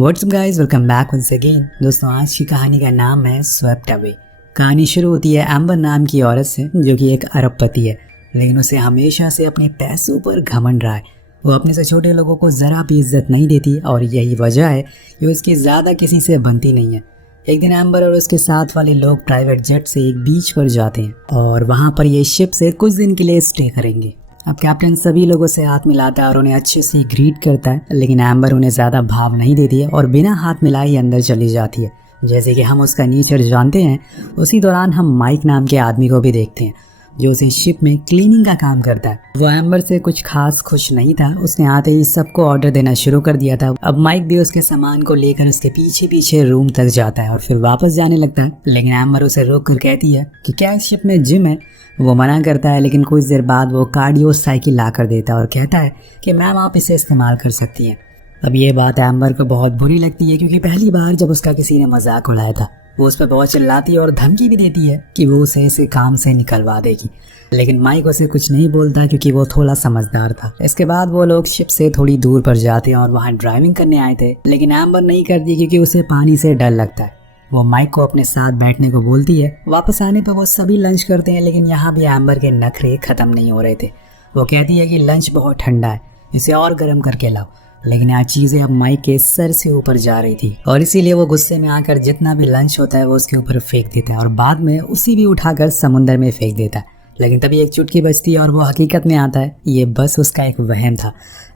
WhatsApp guys, welcome back once again. दोस्तों, आज की कहानी का नाम है स्वेप्ट अवे। कहानी शुरू होती है एम्बर नाम की औरत से, जो कि एक अरबपति है, लेकिन उसे हमेशा से अपने पैसों पर घमंड रहा है। वो अपने से छोटे लोगों को ज़रा भी इज्जत नहीं देती और यही वजह है कि उसकी ज़्यादा किसी से बनती नहीं है। एक दिन एम्बर और उसके साथ वाले लोग प्राइवेट जेट से एक बीच पर जाते हैं और वहाँ पर ये शिप से कुछ दिन के लिए स्टे करेंगे। अब कैप्टन सभी लोगों से हाथ मिलाता है और उन्हें अच्छे से ग्रीट करता है, लेकिन एम्बर उन्हें ज़्यादा भाव नहीं देती है और बिना हाथ मिलाए ही अंदर चली जाती है। जैसे कि हम उसका नेचर जानते हैं, उसी दौरान हम माइक नाम के आदमी को भी देखते हैं, जो उसे शिप में क्लीनिंग का काम करता है। वो एम्बर से कुछ खास खुश नहीं था। उसने आते ही सबको ऑर्डर देना शुरू कर दिया था। अब माइक भी उसके सामान को लेकर उसके पीछे पीछे रूम तक जाता है और फिर वापस जाने लगता है, लेकिन एम्बर उसे रोक कर कहती है कि क्या इस शिप में जिम है। वो मना करता है, लेकिन कुछ देर बाद वो कार्डियो साइकिल ला कर देता है और कहता है कि मैम आप इसे इस्तेमाल कर सकती हैं। अब ये बात एम्बर को बहुत बुरी लगती है, क्योंकि पहली बार जब उसका किसी ने मजाक उड़ाया था, वो उस पर बहुत चिल्लाती है और धमकी भी देती है कि वो उसे इस काम से निकलवा देगी। लेकिन माइक उसे कुछ नहीं बोलता, क्योंकि वो थोड़ा समझदार था। इसके बाद वो लोग शिप से थोड़ी दूर पर जाते हैं और वहाँ ड्राइविंग करने आए थे, लेकिन एम्बर नहीं करती, क्योंकि उसे पानी से डर लगता है। वो माइक को अपने साथ बैठने को बोलती है। वापस आने पर वो सभी लंच करते हैं, लेकिन यहाँ भी एम्बर के नखरे खत्म नहीं हो रहे थे। वो कहती है कि लंच बहुत ठंडा है, इसे और गर्म करके लाओ, लेकिन आज चीज़ें अब माइक के सर से ऊपर जा रही थी और इसीलिए वो गुस्से में आकर जितना भी लंच होता है वो उसके ऊपर फेंक देता है और बाद में उसी भी उठाकर समुंदर में फेंक देता है। लेकिन तभी एक चुटकी बजती है और वो हकीकत में आता है ये बस उसका एक वहम था।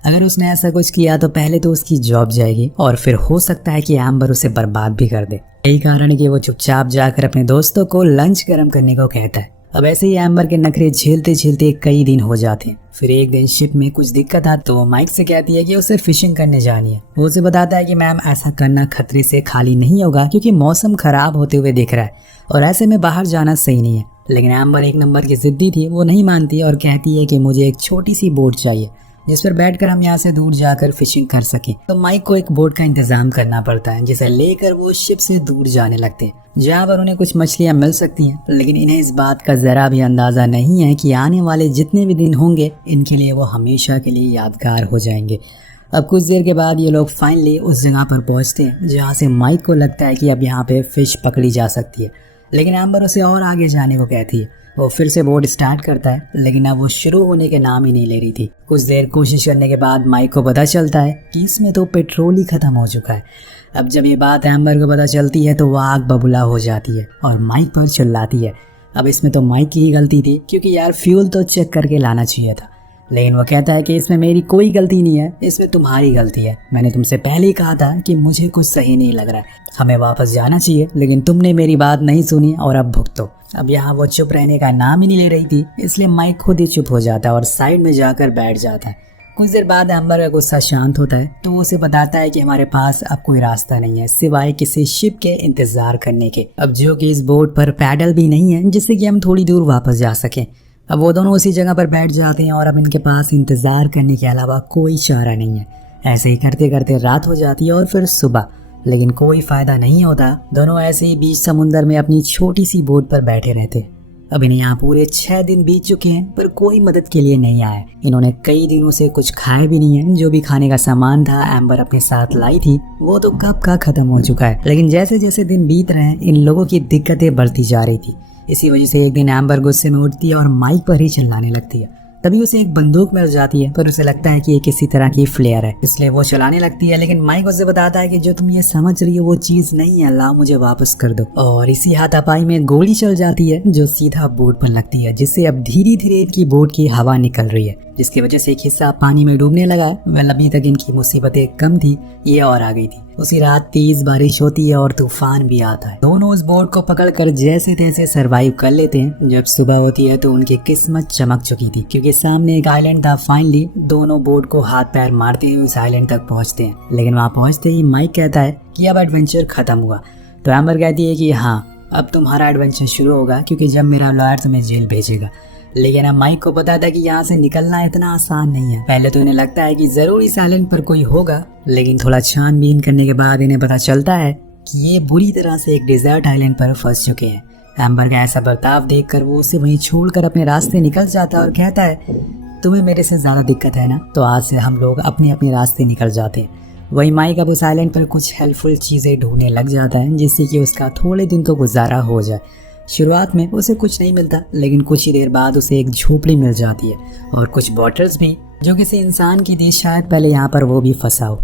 अगर उसने ऐसा कुछ किया तो पहले तो उसकी जॉब जाएगी और फिर हो सकता है कि एम्बर उसे बर्बाद भी कर दे। यही कारण है कि वो चुपचाप जाकर अपने दोस्तों को लंच गर्म करने को कहता है। अब ऐसे ही एम्बर के नखरे झेलते झेलते कई दिन हो जाते हैं। फिर एक दिन शिप में कुछ दिक्कत आती तो वो माइक से कहती है कि उसे फिशिंग करने जानी है। वो उसे बताता है कि मैम ऐसा करना खतरे से खाली नहीं होगा, क्योंकि मौसम खराब होते हुए दिख रहा है और ऐसे में बाहर जाना सही नहीं है। लेकिन एम्बर एक नंबर की जिद्दी थी, वो नहीं मानती और कहती है कि मुझे एक छोटी सी बोट चाहिए जिस पर बैठकर हम यहाँ से दूर जाकर फिशिंग कर सकें। तो माइक को एक बोट का इंतजाम करना पड़ता है, जिसे लेकर वो शिप से दूर जाने लगते हैं, जहाँ पर उन्हें कुछ मछलियाँ मिल सकती हैं। लेकिन इन्हें इस बात का जरा भी अंदाजा नहीं है कि आने वाले जितने भी दिन होंगे इनके लिए वो हमेशा के लिए यादगार हो जाएंगे। अब कुछ देर के बाद ये लोग फाइनली उस जगह पर पहुँचते हैं जहाँ से माइक को लगता है कि अब यहाँ पे फिश पकड़ी जा सकती है, लेकिन एम्बर उसे और आगे जाने को कहती है। वो फिर से बोट स्टार्ट करता है, लेकिन अब वो शुरू होने के नाम ही नहीं ले रही थी। कुछ देर कोशिश करने के बाद माइक को पता चलता है कि इसमें तो पेट्रोल ही खत्म हो चुका है। अब जब ये बात एम्बर को पता चलती है तो वह आग बबूला हो जाती है और माइक पर चिल्लाती है। अब इसमें तो माइक की ही गलती थी, क्योंकि यार फ्यूल तो चेक करके लाना चाहिए था। लेकिन वो कहता है कि इसमें मेरी कोई गलती नहीं है, इसमें तुम्हारी गलती है। मैंने तुमसे पहले ही कहा था कि मुझे कुछ सही नहीं लग रहा है, हमें वापस जाना चाहिए, लेकिन तुमने मेरी बात नहीं सुनी और अब भुगतो। अब यहाँ वो चुप रहने का नाम ही नहीं ले रही थी, इसलिए माइक खुद ही चुप हो जाता है और साइड में जाकर बैठ जाता है। कुछ देर बाद एम्बर का गुस्सा शांत होता है तो वो उसे बताता है कि हमारे पास अब कोई रास्ता नहीं है सिवाय किसी शिप के इंतजार करने के, अब जो कि इस बोट पर पैडल भी नहीं है जिससे कि हम थोड़ी दूर वापस जा सकें। अब वो दोनों उसी जगह पर बैठ जाते हैं और अब इनके पास इंतजार करने के अलावा कोई चारा नहीं है। ऐसे ही करते करते रात हो जाती है और फिर सुबह, लेकिन कोई फायदा नहीं होता। दोनों ऐसे ही बीच समुंदर में अपनी छोटी सी बोट पर बैठे रहते। अब इन्हें यहाँ पूरे 6 दिन बीत चुके हैं, पर कोई मदद के लिए नहीं आया। इन्होंने कई दिनों से कुछ खाया भी नहीं है। जो भी खाने का सामान था एम्बर अपने साथ लाई थी, वो तो कब का खत्म हो चुका है। लेकिन जैसे जैसे दिन बीत रहे हैं इन लोगों की दिक्कतें बढ़ती जा रही थी। इसी वजह से एक दिन एम्बर गुस्से में उठती है और माइक पर ही चिल्लाने लगती है। तभी उसे एक बंदूक मिल जाती है, पर उसे लगता है कि ये किसी तरह की फ्लेयर है, इसलिए वो चलाने लगती है। लेकिन माइक उसे बताता है कि जो तुम ये समझ रही हो वो चीज नहीं है, लाओ मुझे वापस कर दो। और इसी हाथापाई में गोली चल जाती है जो सीधा बोट पर लगती है, जिससे अब धीरे धीरे इनकी बोट की हवा निकल रही है, जिसकी वजह से एक हिस्सा पानी में डूबने लगा। वेल, अभी तक इनकी मुसीबतें कम थी, ये और आ गई थी। उसी रात तेज बारिश होती है और तूफान भी आता है। दोनों उस बोट को पकड़कर जैसे तैसे सरवाइव कर लेते हैं। जब सुबह होती है तो उनकी किस्मत चमक चुकी थी, क्योंकि सामने एक आइलैंड था। फाइनली दोनों बोट को हाथ पैर मारते हुए उस आइलैंड तक पहुंचते हैं। लेकिन वहां पहुंचते ही माइक कहता है कि अब एडवेंचर खत्म हुआ। तो एम्बर कहती है कि हाँ, अब तुम्हारा एडवेंचर शुरू होगा, क्योंकि जब मेरा लॉयर तुम्हें जेल भेजेगा। लेकिन अब माइक को पता था कि यहाँ से निकलना इतना आसान नहीं है। पहले तो इन्हें लगता है कि जरूर इस आइलैंड पर कोई होगा, लेकिन थोड़ा छानबीन करने के बाद इन्हें पता चलता है कि ये बुरी तरह से एक डिजर्ट आइलैंड पर फंस चुके हैं। एम्बर का ऐसा बर्ताव देखकर वो उसे वहीं छोड़कर अपने रास्ते निकल जाता है और कहता है तुम्हें मेरे से ज़्यादा दिक्कत है ना, तो आज से हम लोग अपने अपने रास्ते निकल जाते हैं। वही माइक अब उस आइलैंड पर कुछ हेल्पफुल चीज़ें ढूंढने लग जाता है जिससे कि उसका थोड़े दिन तो गुजारा हो जाए। शुरुआत में उसे कुछ नहीं मिलता, लेकिन कुछ ही देर बाद उसे एक झोपड़ी मिल जाती है और कुछ बॉटल्स भी जो किसी इंसान की थी, शायद पहले यहाँ पर वो भी फंसा हो।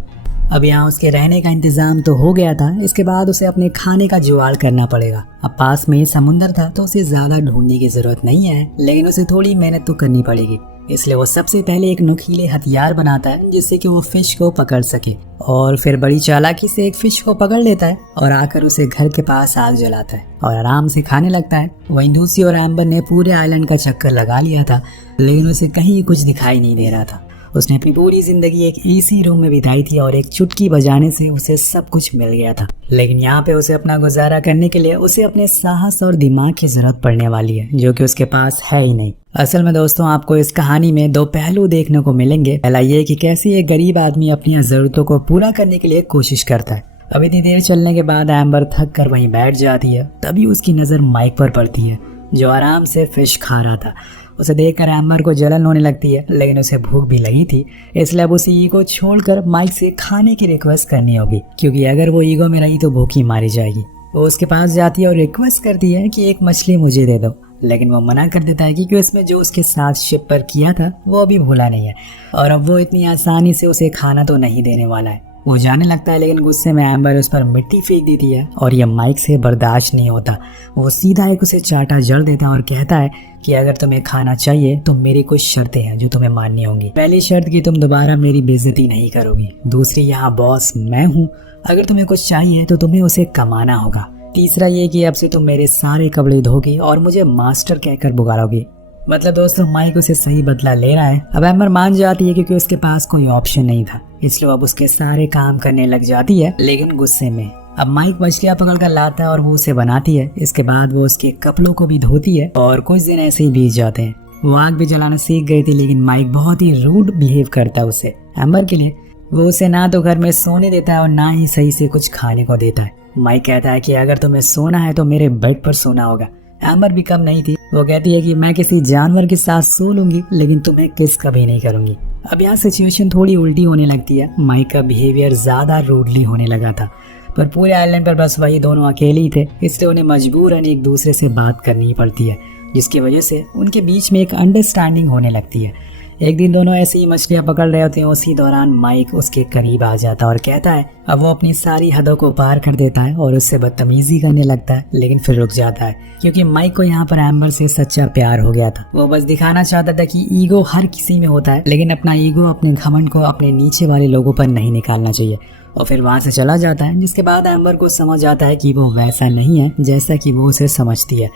अब यहाँ उसके रहने का इंतज़ाम तो हो गया था, इसके बाद उसे अपने खाने का जुगाड़ करना पड़ेगा। अब पास में समुंदर था तो उसे ज़्यादा ढूंढने की ज़रूरत नहीं है, लेकिन उसे थोड़ी मेहनत तो करनी पड़ेगी। इसलिए वो सबसे पहले एक नुकीले हथियार बनाता है जिससे कि वो फिश को पकड़ सके, और फिर बड़ी चालाकी से एक फिश को पकड़ लेता है और आकर उसे घर के पास आग जलाता है और आराम से खाने लगता है। वहीं दूसरी ओर एम्बर ने पूरे आइलैंड का चक्कर लगा लिया था, लेकिन उसे कहीं कुछ दिखाई नहीं दे रहा था। उसने अपनी पूरी जिंदगी एक एसी रूम में बिताई थी और एक चुटकी बजाने से उसे सब कुछ मिल गया था, लेकिन यहाँ पे उसे अपना गुजारा करने के लिए उसे अपने साहस और दिमाग की जरूरत पड़ने वाली है, जो कि उसके पास है ही नहीं। असल में दोस्तों, आपको इस कहानी में दो पहलू देखने को मिलेंगे। पहला ये कि कैसे एक गरीब आदमी अपनी जरूरतों को पूरा करने के लिए कोशिश करता है। अब इतनी देर चलने के बाद एम्बर थक कर वहीं बैठ जाती है। तभी उसकी नज़र माइक पर पड़ती है जो आराम से फिश खा रहा था। उसे देखकर एम्बर को जलन होने लगती है, लेकिन उसे भूख भी लगी थी, इसलिए अब उसे ईगो छोड़कर माइक से खाने की रिक्वेस्ट करनी होगी, क्योंकि अगर वो ईगो में रही तो भूखी मारी जाएगी। वो उसके पास जाती है और रिक्वेस्ट करती है कि एक मछली मुझे दे दो, लेकिन वो मना कर देता है क्योंकि उसमें जो उसके साथ शिप पर किया था वो अभी भूला नहीं है और अब वो इतनी आसानी से उसे खाना तो नहीं देने वाला है। वो जाने लगता है, लेकिन गुस्से में एम्बर उस पर मिट्टी फेंक देती है और यह माइक से बर्दाश्त नहीं होता। वो सीधा एक उसे चाटा जड़ देता है और कहता है कि अगर तुम्हें खाना चाहिए तो मेरी कुछ शर्तें हैं जो तुम्हें माननी होंगी। पहली शर्त कि तुम दोबारा मेरी बेइज्जती नहीं करोगी। दूसरी, यहाँ बॉस मैं हूँ, अगर तुम्हें कुछ चाहिए तो तुम्हें उसे कमाना होगा। तीसरा ये कि अब से तुम मेरे सारे कपड़े धोगी और मुझे मास्टर कहकर पुकारोगी। मतलब दोस्तों, माइक उसे सही बदला ले रहा है। अब एम्बर मान जाती है क्योंकि उसके पास कोई ऑप्शन नहीं था, इसलिए अब उसके सारे काम करने लग जाती है, लेकिन गुस्से में। अब माइक मछलियाँ पकड़ कर लाता है और वो उसे बनाती है। इसके बाद वो उसके कपड़ों को भी धोती है और कुछ दिन ऐसे ही बीत जाते हैं। वो आग भी जलाना सीख गई थी, लेकिन माइक बहुत ही रूड बिहेव करता है उसे एम्बर के लिए। वो उसे ना तो घर में सोने देता है और ना ही सही से कुछ खाने को देता है। माइक कहता है कि अगर तुम्हें सोना है तो मेरे बेड पर सोना होगा। एम्बर भी कम नहीं थी, वो कहती है कि मैं किसी जानवर के साथ सो लूंगी, लेकिन तुम्हें किस कभी नहीं करूंगी। अब यहाँ सिचुएशन थोड़ी उल्टी होने लगती है। माइक का बिहेवियर ज्यादा रूडली होने लगा था, पर पूरे आइलैंड पर बस वही दोनों अकेले ही थे, इसलिए उन्हें मजबूरन एक दूसरे से बात करनी पड़ती है, जिसकी वजह से उनके बीच में एक अंडरस्टैंडिंग होने लगती है। एक दिन दोनों ऐसे ही मछलियां पकड़ रहे होते हैं, उसी दौरान माइक उसके करीब आ जाता है और कहता है, अब वो अपनी सारी हदों को पार कर देता है और उससे बदतमीजी करने लगता है, लेकिन फिर रुक जाता है क्योंकि माइक को यहाँ पर एम्बर से सच्चा प्यार हो गया था। वो बस दिखाना चाहता था कि ईगो हर किसी में होता है, लेकिन अपना ईगो, अपने घमंड को अपने नीचे वाले लोगों पर नहीं निकालना चाहिए। और फिर वहाँ से चला जाता है, जिसके बाद एम्बर को समझ आता है कि वो वैसा नहीं है जैसा कि वो उसे समझती है,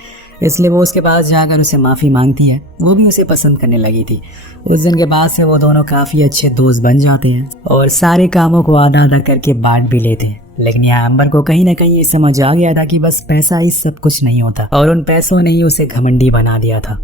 इसलिए वो उसके पास जाकर उसे माफ़ी मांगती है। वो भी उसे पसंद करने लगी थी। उस दिन के बाद से वो दोनों काफ़ी अच्छे दोस्त बन जाते हैं और सारे कामों को आधा आधा करके बांट भी लेते हैं। लेकिन यहाँ एम्बर को कहीं ना कहीं ये समझ आ गया था कि बस पैसा ही सब कुछ नहीं होता, और उन पैसों ने ही उसे घमंडी बना दिया था।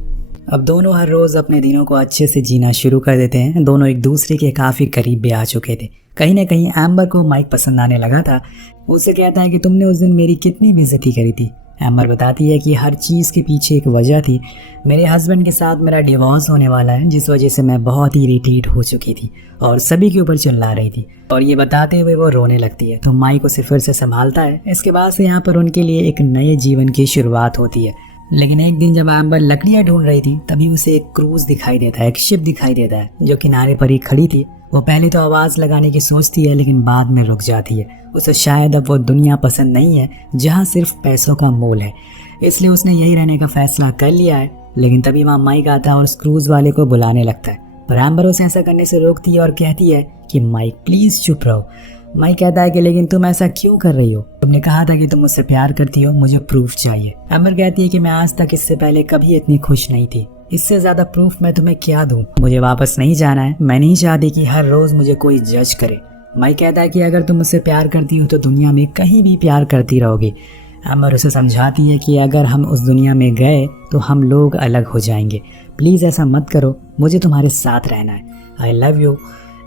अब दोनों हर रोज़ अपने दिनों को अच्छे से जीना शुरू कर देते हैं। दोनों एक दूसरे के काफ़ी करीब भी आ चुके थे। कहीं ना कहीं एम्बर को माइक पसंद आने लगा था। उसे कहता है कि तुमने उस दिन मेरी कितनी बेइज्जती करी थी। एम्बर बताती है कि हर चीज़ के पीछे एक वजह थी। मेरे हस्बैंड के साथ मेरा डिवोर्स होने वाला है, जिस वजह से मैं बहुत ही इरिटेट हो चुकी थी और सभी के ऊपर चिल्ला रही थी। और ये बताते हुए वो रोने लगती है, तो माइक उसे फिर से संभालता है। इसके बाद से यहाँ पर उनके लिए एक नए जीवन की शुरुआत होती है। लेकिन एक दिन जब एम्बर लकड़ियाँ ढूंढ रही थी, तभी उसे एक क्रूज दिखाई देता है, एक शिप दिखाई देता है जो किनारे पर ही खड़ी थी। वो पहले तो आवाज़ लगाने की सोचती है, लेकिन बाद में रुक जाती है। उसे शायद अब वो दुनिया पसंद नहीं है जहाँ सिर्फ पैसों का मोल है, इसलिए उसने यही रहने का फैसला कर लिया है। लेकिन तभी वहाँ माइक आता है और उस क्रूज वाले को बुलाने लगता है, पर एम्बर उसे ऐसा करने से रोकती है और कहती है कि माइक प्लीज़ चुप रहो। माइक कहता है कि लेकिन तुम ऐसा क्यों कर रही हो? तुमने कहा था कि तुम मुझसे प्यार करती हो, मुझे प्रूफ चाहिए। एम्बर कहती है कि मैं आज तक इससे पहले कभी इतनी खुश नहीं थी, इससे ज़्यादा प्रूफ मैं तुम्हें क्या दूं? मुझे वापस नहीं जाना है। मैं नहीं चाहती कि हर रोज़ मुझे कोई जज करे। माइक कहता है कि अगर तुम मुझसे प्यार करती हो तो दुनिया में कहीं भी प्यार करती रहोगी। एम्बर उसे समझाती है कि अगर हम उस दुनिया में गए तो हम लोग अलग हो जाएंगे। प्लीज़ ऐसा मत करो, मुझे तुम्हारे साथ रहना है। I love you.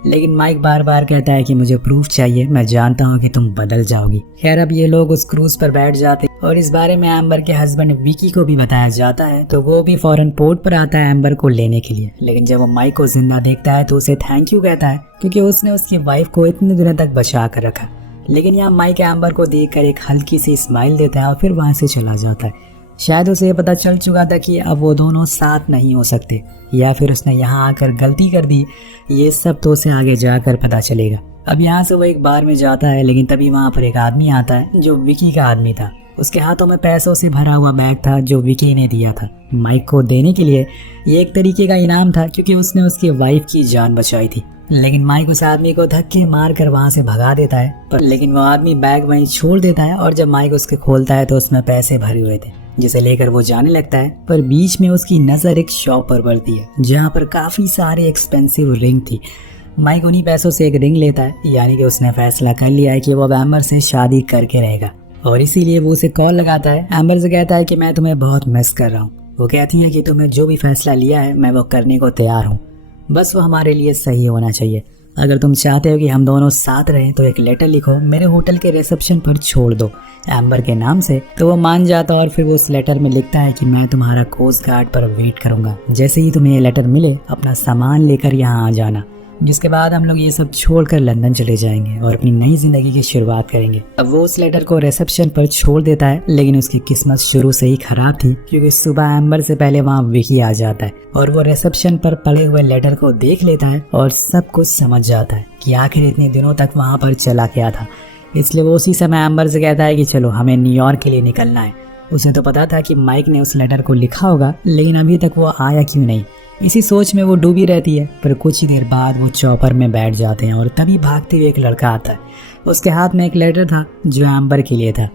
लेकिन माइक बार बार कहता है कि मुझे प्रूफ चाहिए, मैं जानता हूँ कि तुम बदल जाओगी। खैर अब ये लोग उस क्रूज पर बैठ जाते और इस बारे में एम्बर के हस्बैंड विकी को भी बताया जाता है, तो वो भी फौरन पोर्ट पर आता है एम्बर को लेने के लिए। लेकिन जब वो माइक को जिंदा देखता है तो उसे थैंक यू कहता है, क्योंकि उसने उसकी वाइफ को इतने दिनों तक बचा कर रखा। लेकिन यहाँ माइक एम्बर को देखकर एक हल्की सी स्माइल देता है और फिर वहाँ से चला जाता है। शायद उसे पता चल चुका था कि अब वो दोनों साथ नहीं हो सकते, या फिर उसने यहाँ आकर गलती कर दी, ये सब तो उसे आगे जाकर पता चलेगा। अब यहाँ से वो एक बार में जाता है, लेकिन तभी वहाँ पर एक आदमी आता है जो विकी का आदमी था। उसके हाथों में पैसों से भरा हुआ बैग था जो विकी ने दिया था माइक को देने के लिए। ये एक तरीके का इनाम था, क्योंकि उसने उसकी वाइफ की जान बचाई थी। लेकिन माइक उस आदमी को धक्के मार कर वहाँ से भगा देता है, लेकिन वो आदमी बैग वहीं छोड़ देता है और जब माइक उसके खोलता है तो उसमें पैसे भरे हुए थे, जिसे लेकर वो जाने लगता है। पर बीच में उसकी नजर एक शॉप पर पड़ती है जहाँ पर काफी सारे एक्सपेंसिव रिंग थी। माइक उन्हीं पैसों से एक रिंग लेता है, यानी कि उसने फैसला कर लिया है कि वो अब एम्बर से शादी करके रहेगा, और इसीलिए वो उसे कॉल लगाता है। एम्बर से कहता है कि मैं तुम्हें बहुत मिस कर रहा हूँ। वो कहती है कि तुम्हें जो भी फैसला लिया है मैं वो करने को तैयार हूँ, बस वो हमारे लिए सही होना चाहिए। अगर तुम चाहते हो कि हम दोनों साथ रहें तो एक लेटर लिखो, मेरे होटल के रिसेप्शन पर छोड़ दो एम्बर के नाम से। तो वो मान जाता है और फिर वो उस लेटर में लिखता है कि मैं तुम्हारा कोस्ट गार्ड पर वेट करूंगा, जैसे ही तुम्हें ये लेटर मिले अपना सामान लेकर यहाँ आ जाना। जिसके बाद हम लोग ये सब छोड़कर लंदन चले जाएंगे और अपनी नई जिंदगी की शुरुआत करेंगे। अब वो उस लेटर को रिसेप्शन पर छोड़ देता है, लेकिन उसकी किस्मत शुरू से ही खराब थी, क्योंकि सुबह एम्बर से पहले वहाँ विकी आ जाता है और वो रिसेप्शन पर पड़े हुए लेटर को देख लेता है और सब कुछ समझ जाता है कि आखिर इतने दिनों तक वहाँ पर चला क्या था। इसलिए वो उसी समय एम्बर से कहता है कि चलो हमें न्यूयॉर्क के लिए निकलना है। उसे तो पता था कि माइक ने उस लेटर को लिखा होगा, लेकिन अभी तक वो आया क्यों नहीं, इसी सोच में वो डूबी रहती है। पर कुछ ही देर बाद वो चॉपर में बैठ जाते हैं और तभी भागते हुए एक लड़का आता है। उसके हाथ में एक लेटर था जो एम्बर के लिए था।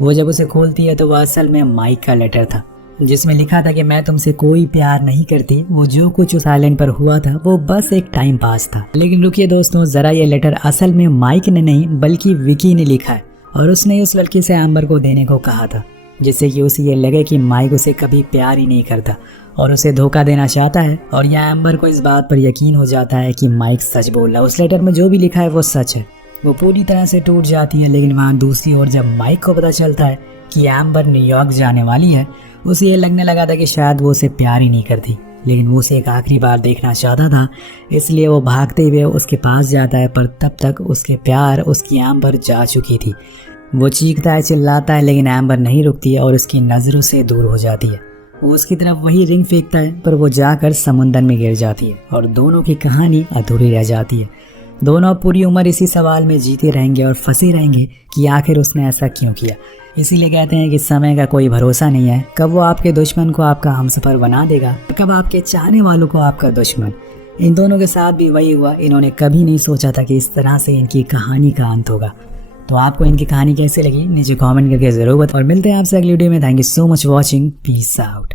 वो जब उसे खोलती है तो वह असल में माइक का लेटर था, जिसमें लिखा था कि मैं तुमसे कोई प्यार नहीं करती, वो जो कुछ उस आइलैंड पर हुआ था वो बस एक टाइम पास था। लेकिन रुकिए दोस्तों, जरा ये लेटर असल में माइक ने नहीं बल्कि विकी ने लिखा है, और उसने उस लड़की से एम्बर को देने को कहा था, जिससे कि उसे ये लगे कि माइक उसे कभी प्यार ही नहीं करता और उसे धोखा देना चाहता है। और यहाँ एम्बर को इस बात पर यकीन हो जाता है कि माइक सच बोल रहा है, उस लेटर में जो भी लिखा है वो सच है। वो पूरी तरह से टूट जाती है। लेकिन वहाँ दूसरी ओर जब माइक को पता चलता है कि एम्बर न्यूयॉर्क जाने वाली है, उसे ये लगने लगा था कि शायद वो उसे प्यार ही नहीं करती, लेकिन वो उसे एक आखिरी बार देखना चाहता था। इसलिए वो भागते हुए उसके पास जाता है, पर तब तक उसके प्यार उसकी एम्बर जा चुकी थी। वो चीखता है, चिल्लाता है, लेकिन एम्बर नहीं रुकती है और उसकी नज़रों से दूर हो जाती है। वो उसकी तरफ वही रिंग फेंकता है, पर वो जाकर समुंदर में गिर जाती है और दोनों की कहानी अधूरी रह जाती है। दोनों पूरी उम्र इसी सवाल में जीते रहेंगे और फंसे रहेंगे कि आखिर उसने ऐसा क्यों किया। इसीलिए कहते हैं कि समय का कोई भरोसा नहीं है, कब वो आपके दुश्मन को आपका हमसफर बना देगा, कब आपके चाहने वालों को आपका दुश्मन। इन दोनों के साथ भी वही हुआ। इन्होंने कभी नहीं सोचा था कि इस तरह से इनकी कहानी का अंत होगा। तो आपको इनकी कहानी कैसे लगी नीचे कमेंट करके जरूर बताओ, और मिलते हैं आपसे अगली वीडियो में। Thank you so much watching, peace out.